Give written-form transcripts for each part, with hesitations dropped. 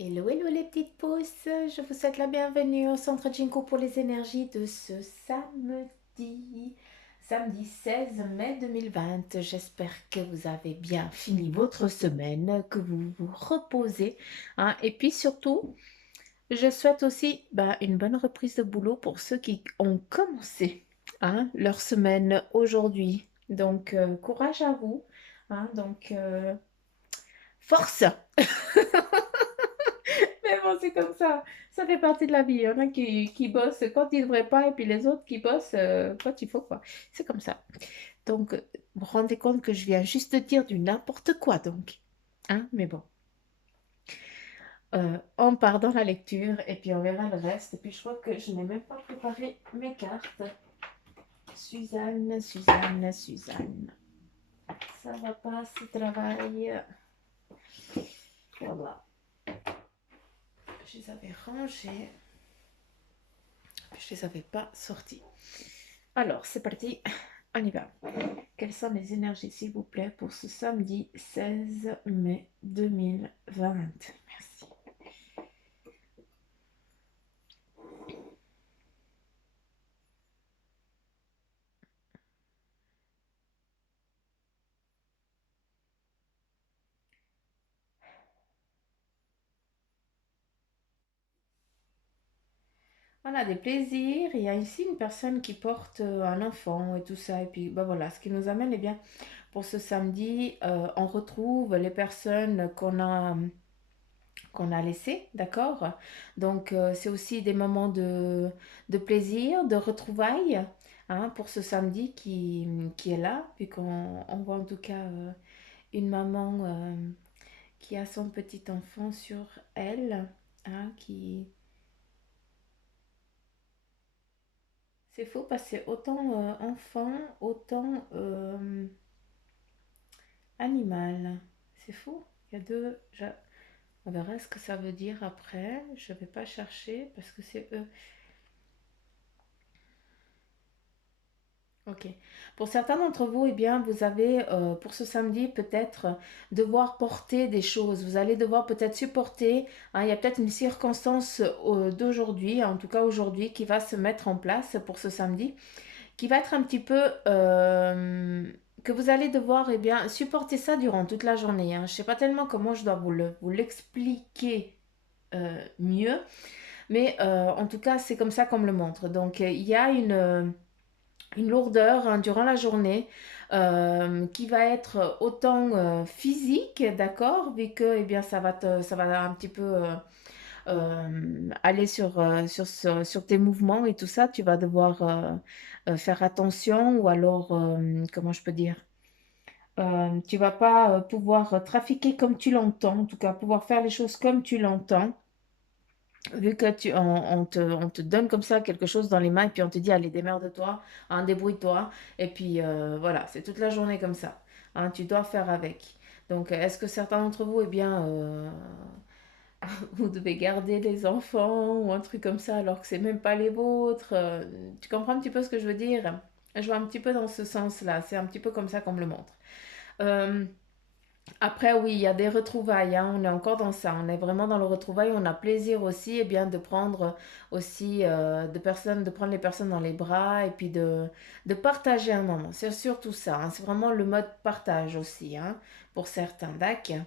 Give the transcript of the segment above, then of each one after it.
Hello, hello les petites pousses, je vous souhaite la bienvenue au centre Jinko pour les énergies de ce samedi 16 mai 2020. J'espère que vous avez bien fini votre semaine, que vous vous reposez, hein. Et puis surtout, je souhaite aussi une bonne reprise de boulot pour ceux qui ont commencé, hein, leur semaine aujourd'hui. Donc, courage à vous, hein. Donc, force! Mais bon, c'est comme ça fait partie de la vie. Il y en a qui bossent quand ils ne devraient pas, et puis les autres qui bossent quand il faut, quoi. C'est comme ça. Donc, vous vous rendez compte que je viens juste de dire du n'importe quoi, donc. Hein? Mais bon, on part dans la lecture, et puis on verra le reste. Et puis je crois que je n'ai même pas préparé mes cartes. Suzanne, Suzanne, Suzanne. Ça va pas, ce travail. Voilà. Je les avais rangées. Je les avais pas sortis. Alors, c'est parti. On y va. Quelles sont les énergies, s'il vous plaît, pour ce samedi 16 mai 2020? Merci. On a des plaisirs. Il y a ici une personne qui porte un enfant et tout ça. Et puis, voilà, ce qui nous amène, eh bien, pour ce samedi, on retrouve les personnes qu'on a laissées, d'accord? Donc, c'est aussi des moments de plaisir, de retrouvailles, hein, pour ce samedi qui est là, puis qu'on voit en tout cas une maman qui a son petit enfant sur elle, hein, qui... C'est faux parce que c'est autant enfant, autant animal. C'est fou. Il y a deux... On verra ce que ça veut dire après. Je ne vais pas chercher parce que c'est eux. Ok. Pour certains d'entre vous, eh bien, vous avez pour ce samedi peut-être devoir porter des choses. Vous allez devoir peut-être supporter, hein, il y a peut-être une circonstance d'aujourd'hui, en tout cas aujourd'hui, qui va se mettre en place pour ce samedi, qui va être un petit peu que vous allez devoir, eh bien, supporter ça durant toute la journée, hein. Je ne sais pas tellement comment je dois vous l'expliquer mieux, mais en tout cas, c'est comme ça qu'on me le montre. Donc, il y a une lourdeur, hein, durant la journée, qui va être autant physique, d'accord, vu que eh bien, ça va un petit peu aller sur tes mouvements et tout ça. Tu vas devoir faire attention, ou alors, comment je peux dire, tu vas pas pouvoir trafiquer comme tu l'entends, en tout cas pouvoir faire les choses comme tu l'entends. Vu que on te donne comme ça quelque chose dans les mains, et puis on te dit, allez, démerde-toi, hein, débrouille-toi. Et puis voilà, c'est toute la journée comme ça, hein, tu dois faire avec. Donc, est-ce que certains d'entre vous, eh bien, vous devez garder les enfants ou un truc comme ça alors que c'est même pas les vôtres? Tu comprends un petit peu ce que je veux dire? Je vois un petit peu dans ce sens-là, c'est un petit peu comme ça qu'on me le montre. Euh, Après, oui, il y a des retrouvailles, hein, on est encore dans ça, on est vraiment dans le retrouvail, on a plaisir aussi, eh bien, de prendre aussi de prendre les personnes dans les bras, et puis de partager un moment. C'est surtout ça, hein, c'est vraiment le mode partage aussi, hein, pour certains. D'accord?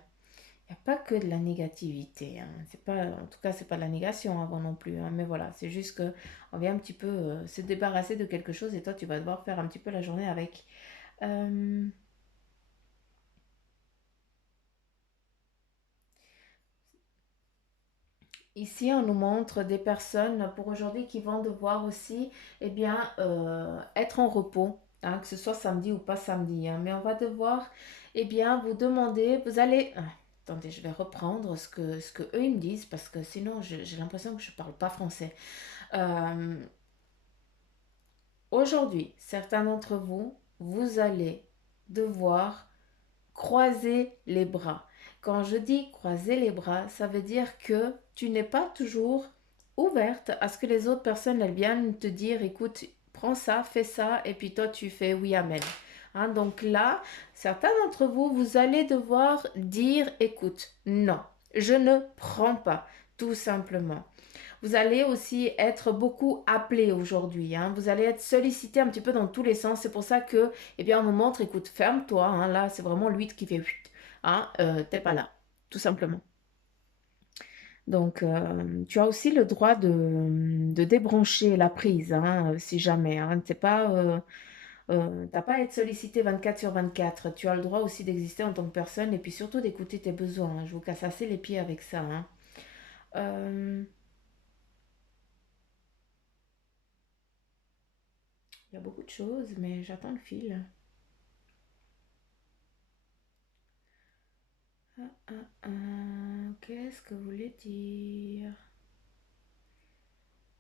Il n'y a pas que de la négativité, hein. C'est pas, en tout cas, c'est pas de la négation avant non plus, hein, mais voilà, c'est juste que on vient un petit peu se débarrasser de quelque chose, et toi, tu vas devoir faire un petit peu la journée avec. Euh, Ici, on nous montre des personnes pour aujourd'hui qui vont devoir aussi, eh bien, être en repos, hein, que ce soit samedi ou pas samedi, hein. Mais on va devoir, eh bien, vous demander, vous allez... attendez, je vais reprendre ce que eux ils me disent, parce que sinon j'ai l'impression que je ne parle pas français. Euh, Aujourd'hui, certains d'entre vous, vous allez devoir croiser les bras. Quand je dis croiser les bras, ça veut dire que tu n'es pas toujours ouverte à ce que les autres personnes elles viennent te dire, écoute, prends ça, fais ça, et puis toi tu fais oui, amen. Hein, donc là, certains d'entre vous, vous allez devoir dire, écoute, non. Je ne prends pas, tout simplement. Vous allez aussi être beaucoup appelé aujourd'hui, hein. Vous allez être sollicité un petit peu dans tous les sens. C'est pour ça que, eh bien, on me montre, écoute, ferme-toi, hein. Là, c'est vraiment l'huile qui fait chut, hein, t'es pas là, tout simplement. Donc, tu as aussi le droit de débrancher la prise, hein, si jamais, hein. C'est pas, t'as pas à être sollicité 24 sur 24. Tu as le droit aussi d'exister en tant que personne et puis surtout d'écouter tes besoins, hein. Je vous casse assez les pieds avec ça, hein. Euh, Il y a beaucoup de choses, mais j'attends le fil. Qu'est-ce que vous voulez dire?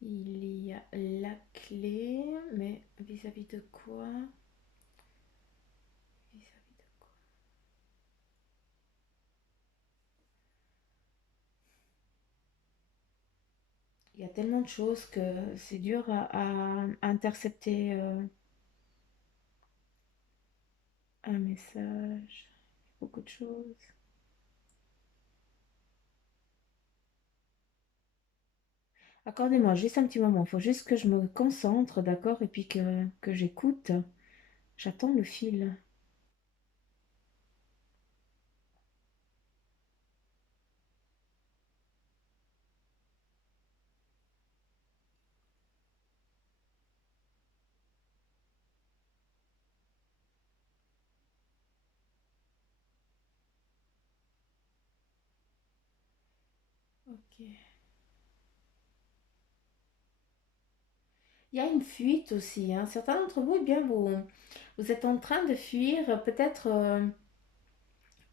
Il y a la clé, mais vis-à-vis de quoi? Vis-à-vis de quoi? Il y a tellement de choses que c'est dur à intercepter un message. Beaucoup de choses. Accordez-moi juste un petit moment. Il faut juste que je me concentre, d'accord? Et puis que j'écoute. J'attends le fil. Ok. Il y a une fuite aussi, hein. Certains d'entre vous, eh bien, vous êtes en train de fuir peut-être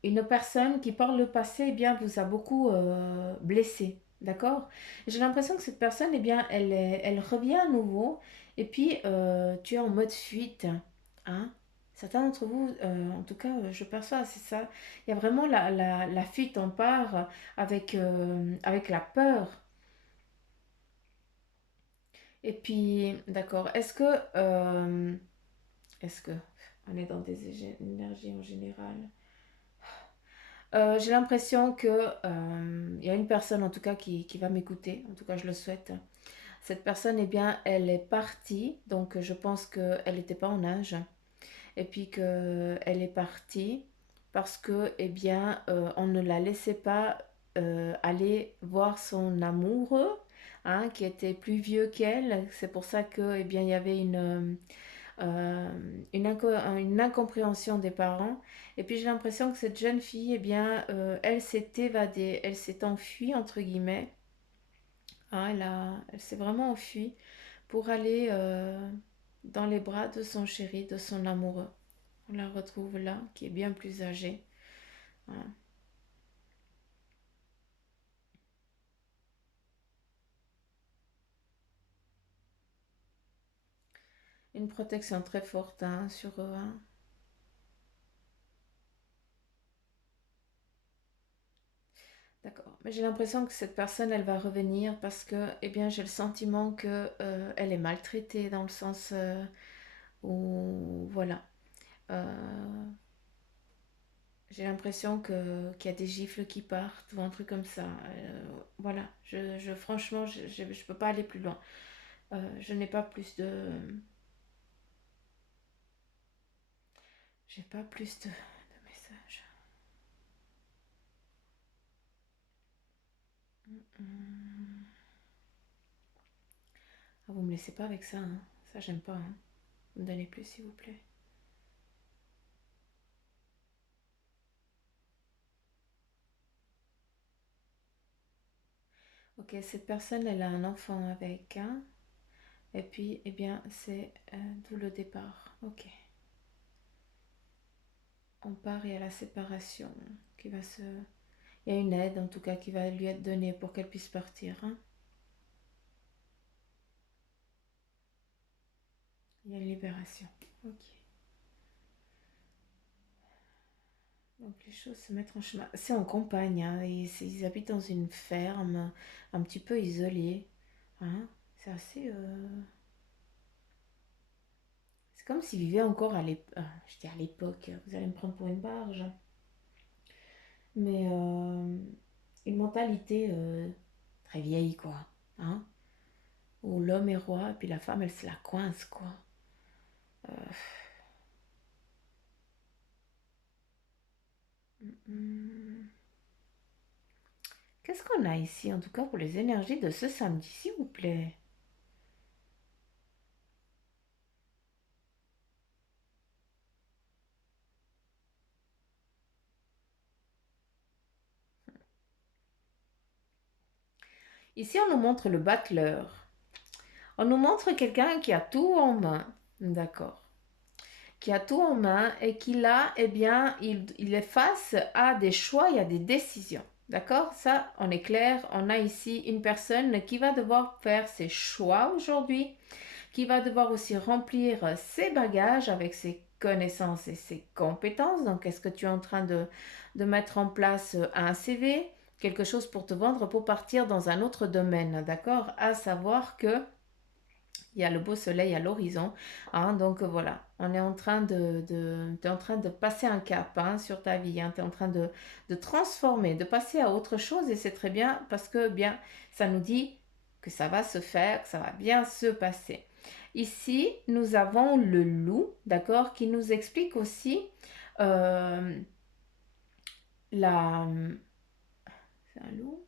une personne qui, par le passé, eh bien, vous a beaucoup blessé. D'accord? J'ai l'impression que cette personne, eh bien, elle revient à nouveau. Et puis, tu es en mode fuite. Hein? Certains d'entre vous, en tout cas, je perçois, c'est ça. Il y a vraiment la fuite en part avec la peur. Et puis, d'accord. Est-ce que on est dans des énergies en général? J'ai l'impression que il y a une personne en tout cas qui va m'écouter. En tout cas, je le souhaite. Cette personne, eh bien, elle est partie. Donc, je pense qu'elle n'était pas en âge. Et puis qu'elle est partie parce que, eh bien, on ne la laissait pas aller voir son amoureux, hein, qui était plus vieux qu'elle. C'est pour ça que, eh bien, il y avait euh, une incompréhension des parents. Et puis j'ai l'impression que cette jeune fille, eh bien, elle s'est évadée, elle s'est enfuie, entre guillemets. Hein, elle s'est vraiment enfuie pour aller dans les bras de son chéri, de son amoureux. On la retrouve là, qui est bien plus âgé. Hein. Une protection très forte, hein, sur eux, hein. D'accord. Mais j'ai l'impression que cette personne, elle va revenir parce que, eh bien, j'ai le sentiment que elle est maltraitée dans le sens où, voilà. Euh, j'ai l'impression qu'il y a des gifles qui partent ou un truc comme ça. Voilà. Franchement, je peux pas aller plus loin. Je n'ai pas plus de, j'ai pas plus de messages. Hum. Ah, vous me laissez pas avec ça, hein. Ça, j'aime pas, hein. Vous me donnez plus, s'il vous plaît. Ok, cette personne, elle a un enfant avec, hein. Et puis, eh bien, c'est d'où le départ. Ok. On part et à la séparation qui va se... Il y a une aide, en tout cas, qui va lui être donnée pour qu'elle puisse partir, hein. Il y a une libération. Ok. Donc les choses se mettent en chemin. C'est en campagne, hein, et ils habitent dans une ferme un petit peu isolée, hein. C'est assez... C'est comme s'ils vivaient encore à l'époque... je dis à l'époque, vous allez me prendre pour une barge. Mais mentalité très vieille, quoi. Hein? Où l'homme est roi, et puis la femme, elle se la coince, quoi. Hmm. Qu'est-ce qu'on a ici, en tout cas, pour les énergies de ce samedi, s'il vous plaît? Ici, on nous montre le battleur. On nous montre quelqu'un qui a tout en main. D'accord. Qui a tout en main et qui là, eh bien, il est face à des choix et à des décisions. D'accord? Ça, on est clair. On a ici une personne qui va devoir faire ses choix aujourd'hui, qui va devoir aussi remplir ses bagages avec ses connaissances et ses compétences. Donc, est-ce que tu es en train de mettre en place un CV, quelque chose pour te vendre, pour partir dans un autre domaine, d'accord? À savoir que il y a le beau soleil à l'horizon, hein, donc voilà, on est en train t'es en train de passer un cap, hein, sur ta vie, hein, tu es en train de transformer, de passer à autre chose et c'est très bien parce que bien, ça nous dit que ça va se faire, que ça va bien se passer. Ici, nous avons le loup, d'accord, qui nous explique aussi euh, la... C'est un loup.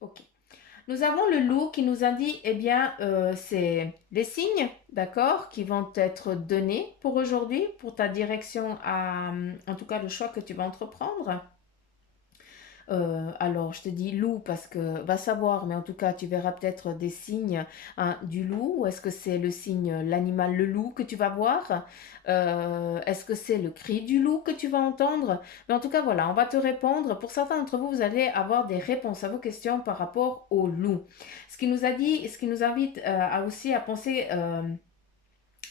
Ok. Nous avons le loup qui nous indique, eh bien, c'est les signes, d'accord, qui vont être donnés pour aujourd'hui, pour ta direction en tout cas, le choix que tu vas entreprendre. Alors, je te dis loup parce que va savoir, mais en tout cas, tu verras peut-être des signes, hein, du loup. Ou est-ce que c'est le signe, l'animal, le loup que tu vas voir? Est-ce que c'est le cri du loup que tu vas entendre? Mais en tout cas, voilà, on va te répondre. Pour certains d'entre vous, vous allez avoir des réponses à vos questions par rapport au loup. Ce qui nous a dit, ce qui nous invite à aussi à penser.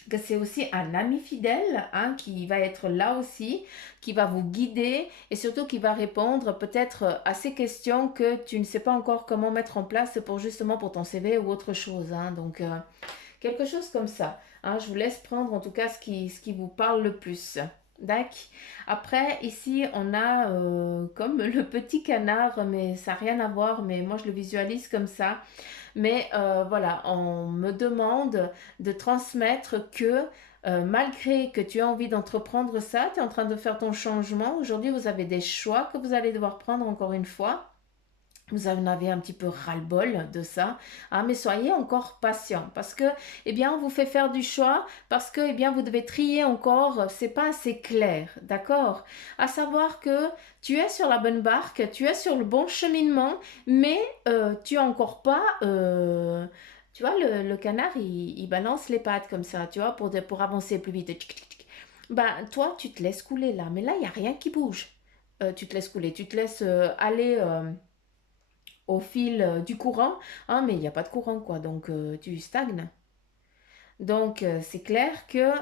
Que c'est aussi un ami fidèle, hein, qui va être là aussi, qui va vous guider et surtout qui va répondre peut-être à ces questions que tu ne sais pas encore comment mettre en place pour justement pour ton CV ou autre chose, hein. Donc quelque chose comme ça, hein. Je vous laisse prendre en tout cas ce qui vous parle le plus. D'accord. Après, ici, on a comme le petit canard, mais ça n'a rien à voir, mais moi je le visualise comme ça. Mais voilà, on me demande de transmettre que malgré que tu as envie d'entreprendre ça, tu es en train de faire ton changement. Aujourd'hui, vous avez des choix que vous allez devoir prendre encore une fois. Vous en avez un petit peu ras-le-bol de ça, hein, mais soyez encore patient parce que, eh bien, on vous fait faire du choix parce que, eh bien, vous devez trier encore, c'est pas assez clair, d'accord? À savoir que tu es sur la bonne barque, tu es sur le bon cheminement, mais tu es encore pas, tu vois, le canard, il balance les pattes comme ça, tu vois, pour avancer plus vite. Tchic, tchic, tchic. Ben, toi, tu te laisses couler là, mais là, il n'y a rien qui bouge. Tu te laisses couler, tu te laisses aller au fil du courant, hein, mais il n'y a pas de courant, quoi, donc tu stagnes. Donc c'est clair que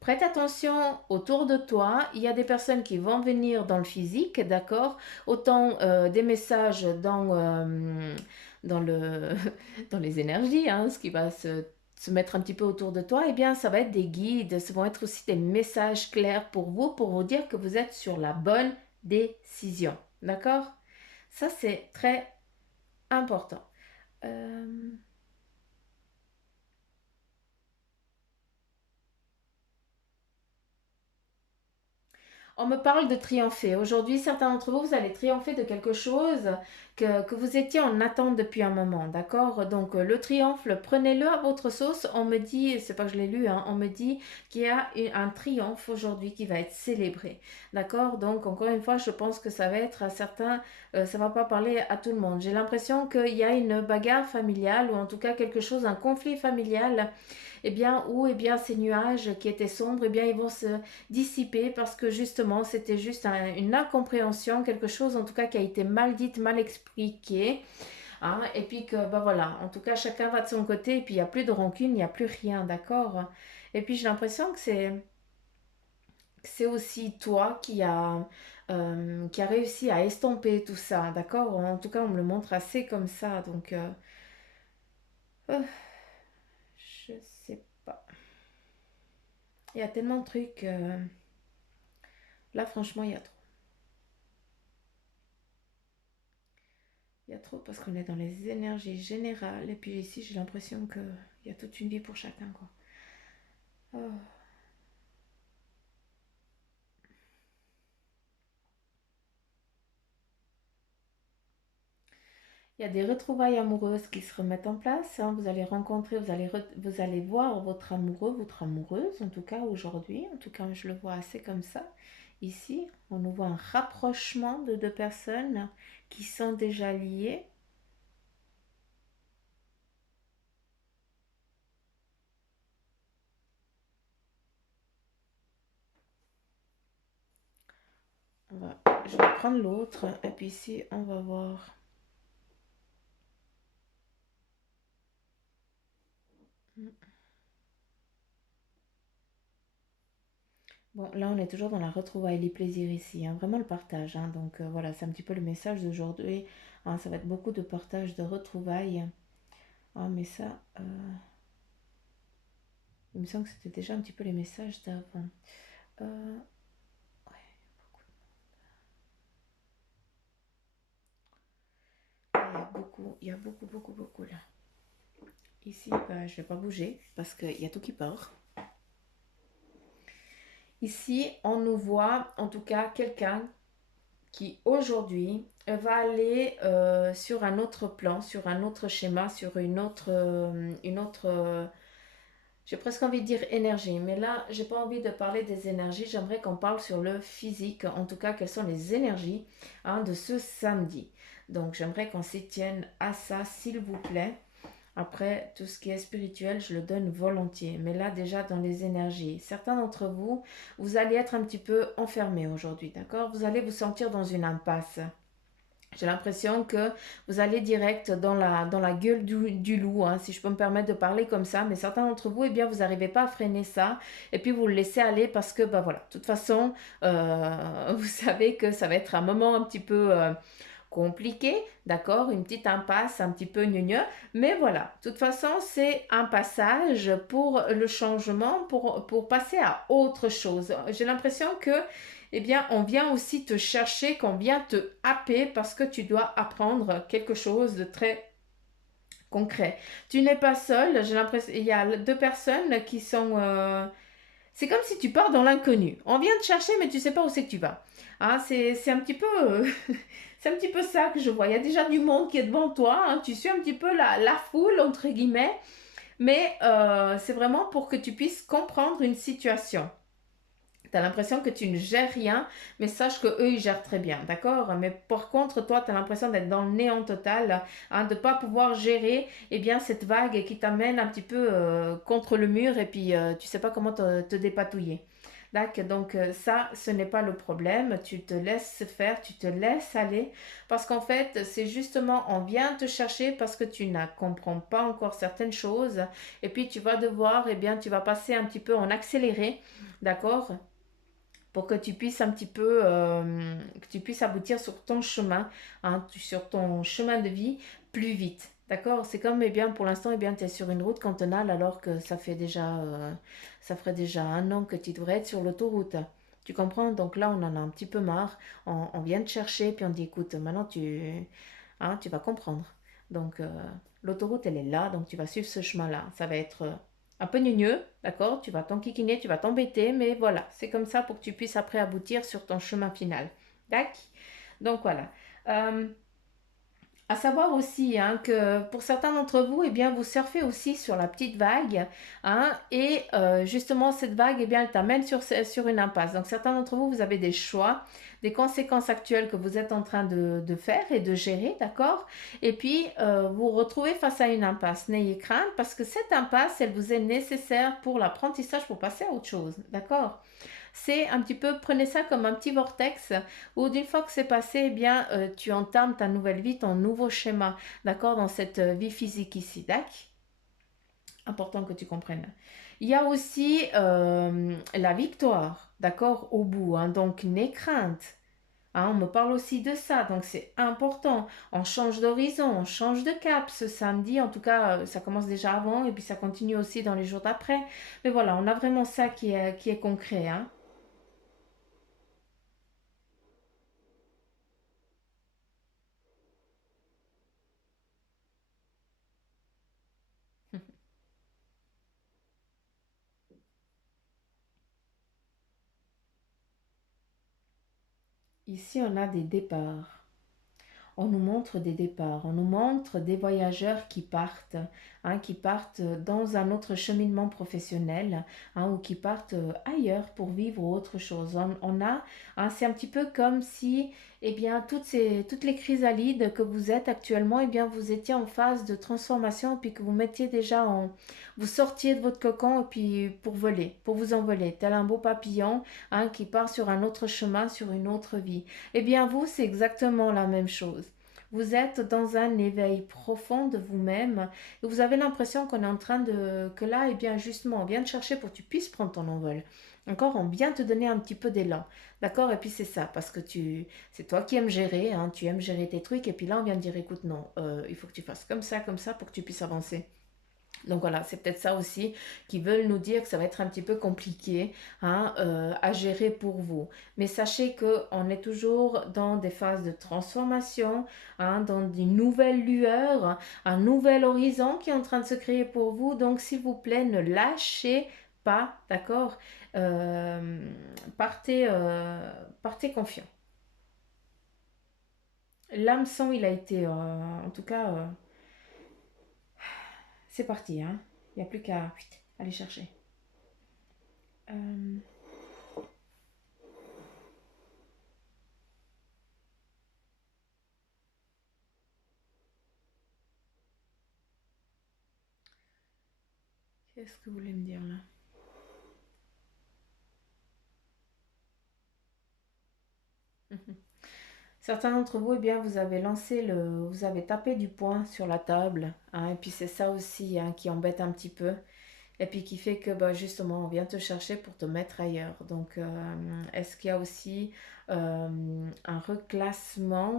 prête attention autour de toi, il y a des personnes qui vont venir dans le physique, d'accord? Autant des messages dans le, dans les énergies, hein, ce qui va se mettre un petit peu autour de toi, eh bien, ça va être des guides, ce vont être aussi des messages clairs pour vous dire que vous êtes sur la bonne décision, d'accord? Ça, c'est très important. Euh, On me parle de triompher. Aujourd'hui, certains d'entre vous, vous allez triompher de quelque chose que vous étiez en attente depuis un moment, d'accord? Donc, le triomphe, prenez-le à votre sauce. On me dit, c'est pas que je l'ai lu, hein, on me dit qu'il y a un triomphe aujourd'hui qui va être célébré, d'accord? Donc, encore une fois, je pense que ça va être à certains, ça va pas parler à tout le monde. J'ai l'impression qu'il y a une bagarre familiale ou en tout cas quelque chose, un conflit familial, eh bien, où eh bien, ces nuages qui étaient sombres, eh bien, ils vont se dissiper parce que justement, c'était juste une incompréhension, quelque chose en tout cas qui a été mal dite, mal expliqué, hein, et puis que, bah voilà, en tout cas, chacun va de son côté, et puis il n'y a plus de rancune, il n'y a plus rien, d'accord? Et puis j'ai l'impression que c'est aussi toi qui a réussi à estomper tout ça, d'accord? En tout cas, on me le montre assez comme ça, donc euh, je sais pas. Il y a tellement de trucs. Là, franchement, il y a trop. Il y a trop parce qu'on est dans les énergies générales. Et puis ici, j'ai l'impression qu'il y a toute une vie pour chacun, quoi. Oh. Il y a des retrouvailles amoureuses qui se remettent en place, hein. Vous allez rencontrer, vous allez voir votre amoureux, votre amoureuse, en tout cas aujourd'hui. En tout cas, je le vois assez comme ça. Ici, on nous voit un rapprochement de deux personnes qui sont déjà liées. Je vais prendre l'autre. Et puis ici, on va voir. Bon, là, on est toujours dans la retrouvaille, les plaisirs ici, hein, vraiment le partage, hein. Donc voilà, c'est un petit peu le message d'aujourd'hui, hein. Ça va être beaucoup de partage, de retrouvailles. Ah, mais ça, il me semble que c'était déjà un petit peu les messages d'avant. Ouais, il y a beaucoup là. Ici, bah, je vais pas bouger parce qu'il y a tout qui part. Ici, on nous voit, en tout cas, quelqu'un qui aujourd'hui va aller sur un autre plan, sur un autre schéma, sur une autre j'ai presque envie de dire énergie, mais là, j'ai pas envie de parler des énergies. J'aimerais qu'on parle sur le physique, en tout cas, quelles sont les énergies, hein, de ce samedi. Donc, j'aimerais qu'on s'y tienne à ça, s'il vous plaît. Après, tout ce qui est spirituel, je le donne volontiers. Mais là, déjà, dans les énergies, certains d'entre vous, vous allez être un petit peu enfermés aujourd'hui, d'accord? Vous allez vous sentir dans une impasse. J'ai l'impression que vous allez direct dans la gueule du loup, hein, si je peux me permettre de parler comme ça. Mais certains d'entre vous, eh bien, vous n'arrivez pas à freiner ça. Et puis, vous le laissez aller parce que, bah voilà, de toute façon, vous savez que ça va être un moment un petit peu compliqué, d'accord? Une petite impasse, un petit peu gneugneu. Mais voilà, de toute façon, c'est un passage pour le changement, pour passer à autre chose. J'ai l'impression que eh bien, on vient aussi te chercher, qu'on vient te happer parce que tu dois apprendre quelque chose de très concret. Tu n'es pas seul, j'ai l'impression, il y a deux personnes qui sont... c'est comme si tu pars dans l'inconnu. On vient te chercher, mais tu sais pas où c'est que tu vas. Hein, c'est un petit peu... c'est un petit peu ça que je vois. Il y a déjà du monde qui est devant toi. Hein, tu suis un petit peu la foule, entre guillemets. Mais c'est vraiment pour que tu puisses comprendre une situation. Tu as l'impression que tu ne gères rien, mais sache que eux ils gèrent très bien, d'accord? Mais par contre, toi, tu as l'impression d'être dans le néant total, hein, de ne pas pouvoir gérer eh bien, cette vague qui t'amène un petit peu contre le mur et puis tu sais pas comment te dépatouiller. D'accord. Donc ça, ce n'est pas le problème. Tu te laisses faire, tu te laisses aller. Parce qu'en fait, c'est justement, on vient te chercher parce que tu ne comprends pas encore certaines choses. Et puis tu vas devoir, eh bien, tu vas passer un petit peu en accéléré. D'accord, pour que tu puisses un petit peu, que tu puisses aboutir sur ton chemin, hein, sur ton chemin de vie plus vite. D'accord. C'est comme, eh bien, pour l'instant, eh bien, tu es sur une route cantonale alors que ça ferait déjà un an que tu devrais être sur l'autoroute. Tu comprends? Donc là, on en a un petit peu marre. On vient te chercher, puis on dit, écoute, maintenant, hein, tu vas comprendre. Donc, l'autoroute, elle est là, donc tu vas suivre ce chemin-là. Ça va être un peu gneugneux, d'accord? Tu vas t'enquiquiner, tu vas t'embêter, mais voilà, c'est comme ça pour que tu puisses après aboutir sur ton chemin final. D'accord? Donc voilà. Euh, à savoir aussi, hein, que pour certains d'entre vous, eh bien, vous surfez aussi sur la petite vague, hein, et justement cette vague, eh bien, elle t'amène sur une impasse. Donc certains d'entre vous, vous avez des choix, des conséquences actuelles que vous êtes en train de faire et de gérer, d'accord? Et puis vous vous retrouvez face à une impasse. N'ayez crainte parce que cette impasse, elle vous est nécessaire pour l'apprentissage, pour passer à autre chose, d'accord? C'est un petit peu, prenez ça comme un petit vortex où d'une fois que c'est passé, eh bien, tu entames ta nouvelle vie, ton nouveau schéma, d'accord, dans cette vie physique ici, d'accord? Important que tu comprennes. Il y a aussi la victoire, d'accord, au bout, hein, donc n'aie crainte. hein. On me parle aussi de ça, donc c'est important. On change d'horizon, on change de cap ce samedi. En tout cas, ça commence déjà avant et puis ça continue aussi dans les jours d'après. Mais voilà, on a vraiment ça qui est concret, hein. Ici, on a des départs. On nous montre des départs, on nous montre des voyageurs qui partent dans un autre cheminement professionnel, hein, ou qui partent ailleurs pour vivre autre chose. On a, hein, c'est un petit peu comme si, eh bien, toutes les chrysalides que vous êtes actuellement, eh bien, vous étiez en phase de transformation, puis que vous mettiez déjà vous sortiez de votre cocon, et puis pour voler, pour vous envoler, tel un beau papillon, hein, qui part sur un autre chemin, sur une autre vie. Eh bien, vous, c'est exactement la même chose. Vous êtes dans un éveil profond de vous-même et vous avez l'impression qu'on est en train de... que là, eh bien, justement, on vient te chercher pour que tu puisses prendre ton envol. Encore, on vient te donner un petit peu d'élan. D'accord. Et puis c'est ça, parce que c'est toi qui aimes gérer, hein, tu aimes gérer tes trucs. Et puis là, on vient te dire, écoute, non, il faut que tu fasses comme ça pour que tu puisses avancer. Donc voilà, c'est peut-être ça aussi qui veulent nous dire que ça va être un petit peu compliqué, hein, à gérer pour vous. Mais sachez qu'on est toujours dans des phases de transformation, hein, dans une nouvelle lueur, un nouvel horizon qui est en train de se créer pour vous. Donc s'il vous plaît, ne lâchez pas, d'accord. Euh, partez confiant. L'hameçon, il a été, en tout cas, c'est parti, hein. Il n'y a plus qu'à aller chercher. Euh, Qu'est-ce que vous voulez me dire là? Certains d'entre vous, eh bien, vous avez tapé du poing sur la table, hein, et puis c'est ça aussi, hein, qui embête un petit peu, et puis qui fait que, bah, justement, on vient te chercher pour te mettre ailleurs. Donc, est-ce qu'il y a aussi un reclassement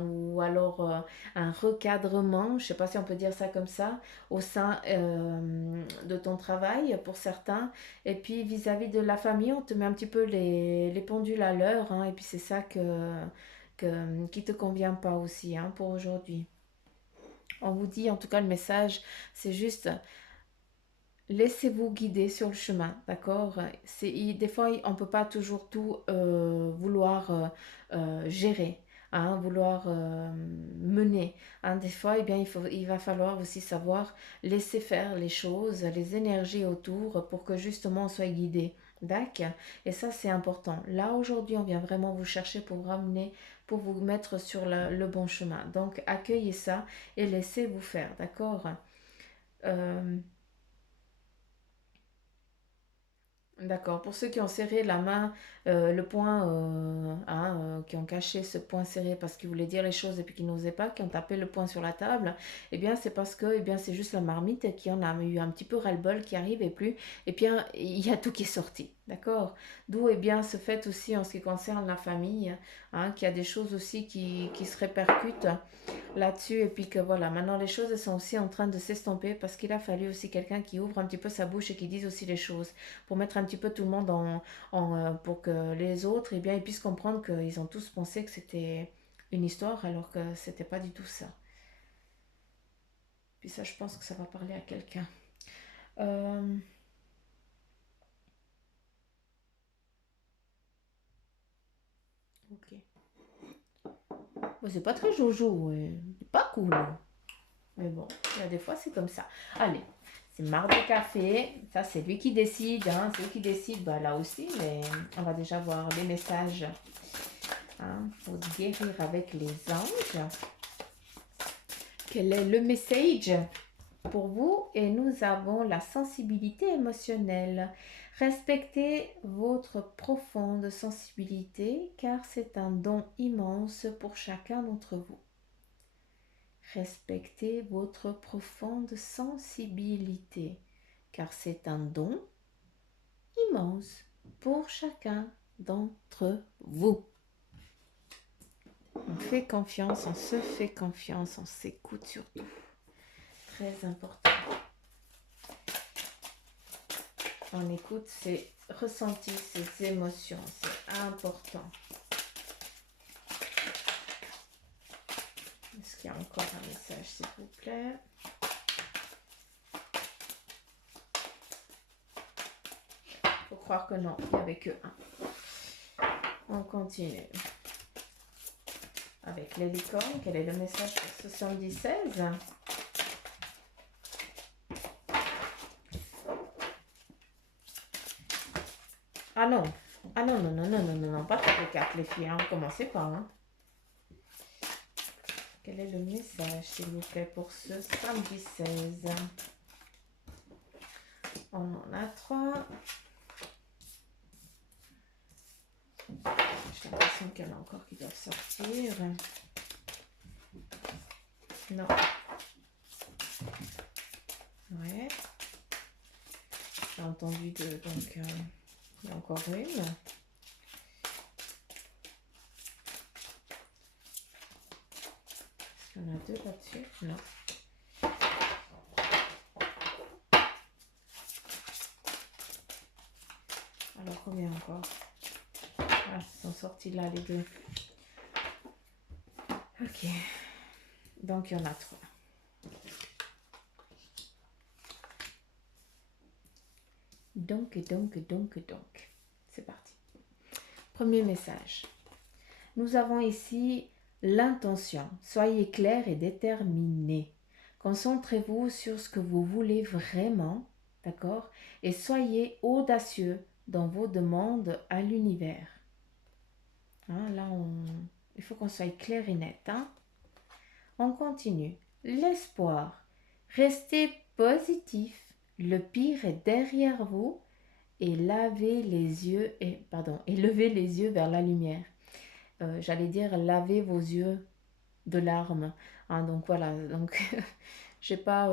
ou alors un recadrement, je ne sais pas si on peut dire ça comme ça, au sein de ton travail pour certains, et puis vis-à-vis de la famille, on te met un petit peu les pendules à l'heure, hein, et puis c'est ça qui te convient pas aussi, hein, pour aujourd'hui. On vous dit, en tout cas, le message, c'est juste laissez-vous guider sur le chemin, d'accord? Des fois, on ne peut pas toujours tout vouloir gérer, hein, vouloir mener, hein. Des fois, eh bien, il va falloir aussi savoir laisser faire les choses, les énergies autour pour que justement on soit guidé. D'accord? Et ça, c'est important. Là, aujourd'hui, on vient vraiment vous chercher pour vous ramener, pour vous mettre sur le bon chemin. Donc, accueillez ça et laissez-vous faire, d'accord? Euh, D'accord. Pour ceux qui ont serré la main, le poing, hein, qui ont caché ce poing serré parce qu'ils voulaient dire les choses et puis qu'ils n'osaient pas, qui ont tapé le poing sur la table, eh bien c'est parce que, eh bien c'est juste la marmite qui en a eu un petit peu ras-le-bol, qui arrive et plus, et puis hein, il y a tout qui est sorti. D'accord. D'où, eh bien, ce fait aussi en ce qui concerne la famille, hein, qu'il y a des choses aussi qui se répercutent là-dessus, et puis que voilà, maintenant les choses elles sont aussi en train de s'estomper parce qu'il a fallu aussi quelqu'un qui ouvre un petit peu sa bouche et qui dise aussi les choses pour mettre un petit peu tout le monde pour que les autres, eh bien, ils puissent comprendre qu'ils ont tous pensé que c'était une histoire alors que c'était pas du tout ça. Puis ça, je pense que ça va parler à quelqu'un. Euh, ok. Bon, c'est pas très jojo, ouais. C'est pas cool. Mais bon, il y a des fois, c'est comme ça. Allez, c'est marre de café. Ça, c'est lui qui décide, hein. C'est lui qui décide, bah, là aussi. Mais on va déjà voir les messages, hein, pour guérir avec les anges. Quel est le message pour vous? Et nous avons la sensibilité émotionnelle. Respectez votre profonde sensibilité car c'est un don immense pour chacun d'entre vous. Respectez votre profonde sensibilité car c'est un don immense pour chacun d'entre vous. On fait confiance, on se fait confiance, on s'écoute surtout. Très important. On écoute ses ressentis, ses émotions, c'est important. Est-ce qu'il y a encore un message, s'il vous plaît? Faut croire que non, il n'y avait que un. On continue. Avec les licornes, quel est le message pour 76? Ah non, ah non, non, non, non, non, non, non, pas toutes les cartes, les filles, hein. Commencez pas. Hein. Quel est le message, s'il vous plaît, pour ce samedi 16? On en a 3. J'ai l'impression qu'il y en a encore qui doivent sortir. Non. Ouais. J'ai entendu deux, donc il y a encore une. Est-ce qu'il y en a deux là-dessus? Non. Alors combien encore? Ah, ils sont sortis là les deux. Ok. Donc il y en a 3. Donc. C'est parti. Premier message. Nous avons ici l'intention. Soyez clair et déterminé. Concentrez-vous sur ce que vous voulez vraiment, d'accord? Et soyez audacieux dans vos demandes à l'univers. Hein, là, il faut qu'on soit clair et net. Hein? On continue. L'espoir. Restez positif. Le pire est derrière vous et levez les yeux vers la lumière. J'allais dire lavez vos yeux de larmes. Hein, donc voilà. Donc j'ai pas.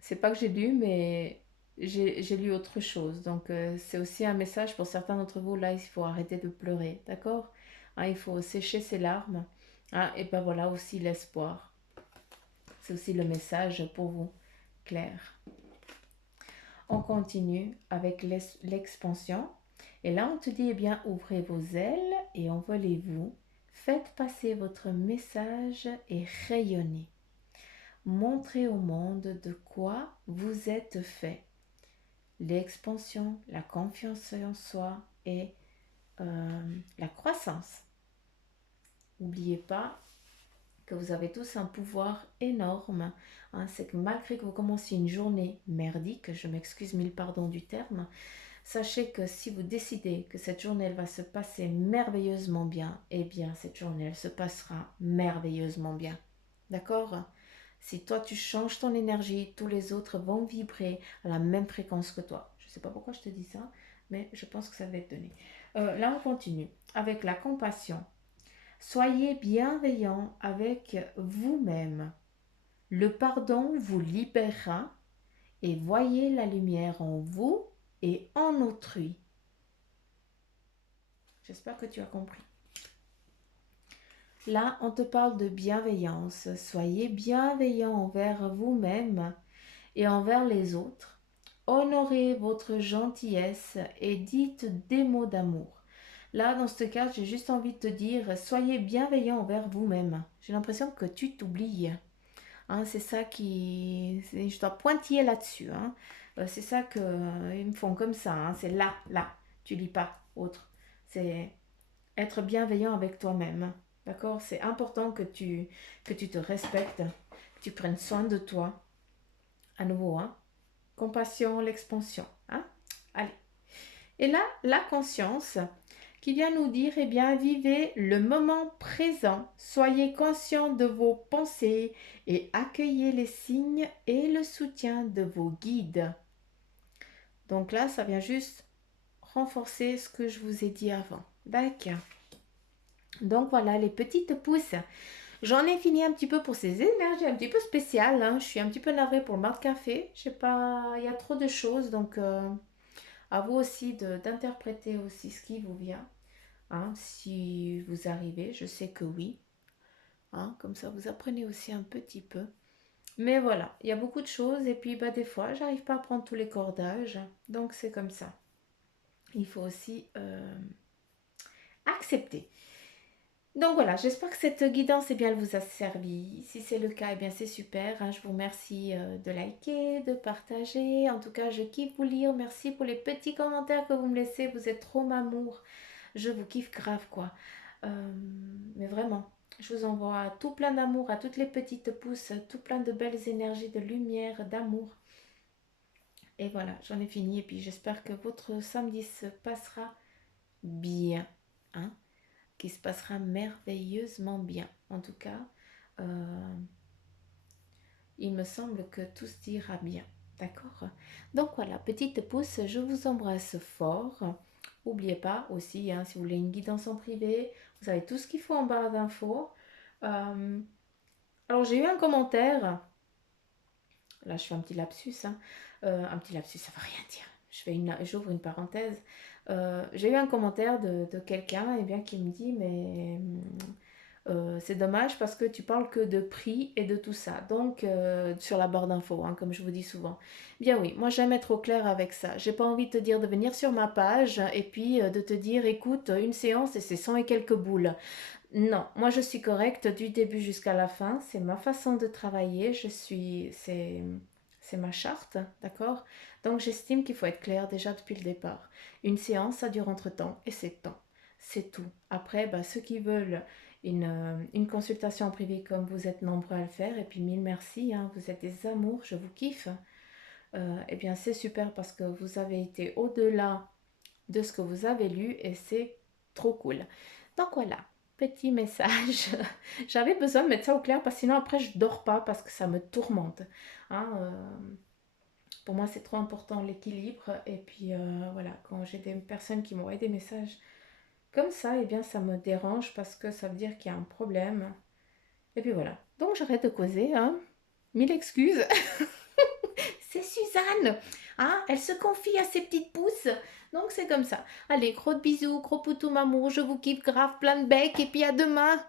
C'est pas que j'ai lu, mais j'ai lu autre chose. Donc c'est aussi un message pour certains d'entre vous. Là, il faut arrêter de pleurer, d'accord? Hein, il faut sécher ses larmes. Hein, et ben voilà aussi l'espoir. C'est aussi le message pour vous, Claire. On continue avec l'expansion. Et là, on te dit, eh bien, ouvrez vos ailes et envolez-vous. Faites passer votre message et rayonnez. Montrez au monde de quoi vous êtes fait. L'expansion, la confiance en soi et la croissance. N'oubliez pas que vous avez tous un pouvoir énorme. Hein, c'est que malgré que vous commenciez une journée merdique, je m'excuse mille pardons du terme, sachez que si vous décidez que cette journée elle va se passer merveilleusement bien, eh bien cette journée elle se passera merveilleusement bien. D'accord? Si toi tu changes ton énergie, tous les autres vont vibrer à la même fréquence que toi. Je ne sais pas pourquoi je te dis ça, mais je pense que ça va être donné. Là on continue avec la compassion. Soyez bienveillant avec vous-même. Le pardon vous libérera et voyez la lumière en vous et en autrui. J'espère que tu as compris. Là, on te parle de bienveillance. Soyez bienveillant envers vous-même et envers les autres. Honorez votre gentillesse et dites des mots d'amour. Là, dans ce cas, j'ai juste envie de te dire, soyez bienveillant envers vous-même. J'ai l'impression que tu t'oublies. Hein, c'est ça qui... Je dois pointiller là-dessus. Hein. C'est ça qu'ils me font comme ça. Hein. C'est là. Tu lis pas autre. C'est être bienveillant avec toi-même. D'accord? C'est important que tu te respectes, que tu prennes soin de toi. À nouveau, hein? Compassion, l'expansion. Hein? Allez. Et là, la conscience qui vient nous dire, eh bien, vivez le moment présent, soyez conscient de vos pensées et accueillez les signes et le soutien de vos guides. Donc là, ça vient juste renforcer ce que je vous ai dit avant. D'accord. Donc voilà, les petites pousses. J'en ai fini un petit peu pour ces énergies un petit peu spéciales. Hein. Je suis un petit peu navrée pour le marc café. Je sais pas, il y a trop de choses, donc à vous aussi d'interpréter aussi ce qui vous vient. hein, si vous arrivez. Je sais que oui. Hein, comme ça, vous apprenez aussi un petit peu. Mais voilà, il y a beaucoup de choses et puis bah, des fois, j'arrive pas à prendre tous les cordages. Donc c'est comme ça. Il faut aussi accepter. Donc voilà, j'espère que cette guidance, eh bien, elle vous a servi. Si c'est le cas, eh bien, c'est super, hein. Je vous remercie de liker, de partager. En tout cas, je kiffe vous lire. Merci pour les petits commentaires que vous me laissez. Vous êtes trop m'amour. Je vous kiffe grave, quoi. Mais vraiment, je vous envoie tout plein d'amour à toutes les petites pousses, tout plein de belles énergies, de lumière, d'amour. Et voilà, j'en ai fini. Et puis j'espère que votre samedi se passera bien, hein, qui se passera merveilleusement bien. En tout cas, euh, il me semble que tout se ira bien. D'accord. Donc voilà, petite pouce, je vous embrasse fort. N'oubliez pas aussi, hein, si vous voulez une guidance en privé, vous avez tout ce qu'il faut en barre d'infos. Euh, alors j'ai eu un commentaire, là je fais un petit lapsus, hein. Un petit lapsus, ça ne veut rien dire. J'ouvre une parenthèse. J'ai eu un commentaire de quelqu'un, eh bien, qui me dit, mais c'est dommage parce que tu parles que de prix et de tout ça. Donc, sur la barre d'infos, hein, comme je vous dis souvent. Bien oui, moi j'aime être au clair avec ça. J'ai pas envie de te dire de venir sur ma page et puis de te dire, écoute, une séance et c'est 100 et quelques boules. Non, moi je suis correcte du début jusqu'à la fin. C'est ma façon de travailler. C'est ma charte, d'accord? Donc j'estime qu'il faut être clair déjà depuis le départ. Une séance, ça dure entre temps et c'est temps. C'est tout. Après, bah, ceux qui veulent une consultation en privé comme vous êtes nombreux à le faire, et puis mille merci, hein, vous êtes des amours, je vous kiffe. Eh bien c'est super parce que vous avez été au-delà de ce que vous avez lu et c'est trop cool. Donc voilà, petit message. J'avais besoin de mettre ça au clair parce que sinon après je dors pas parce que ça me tourmente. Hein, pour moi c'est trop important l'équilibre et puis voilà, quand j'ai des personnes qui m'envoient des messages comme ça, eh bien ça me dérange parce que ça veut dire qu'il y a un problème. Et puis voilà. Donc j'arrête de causer, hein. Mille excuses. C'est Suzanne, hein, elle se confie à ses petites pousses. Donc c'est comme ça. Allez, gros bisous, gros poutou mamour, je vous kiffe grave, plein de becs et puis à demain.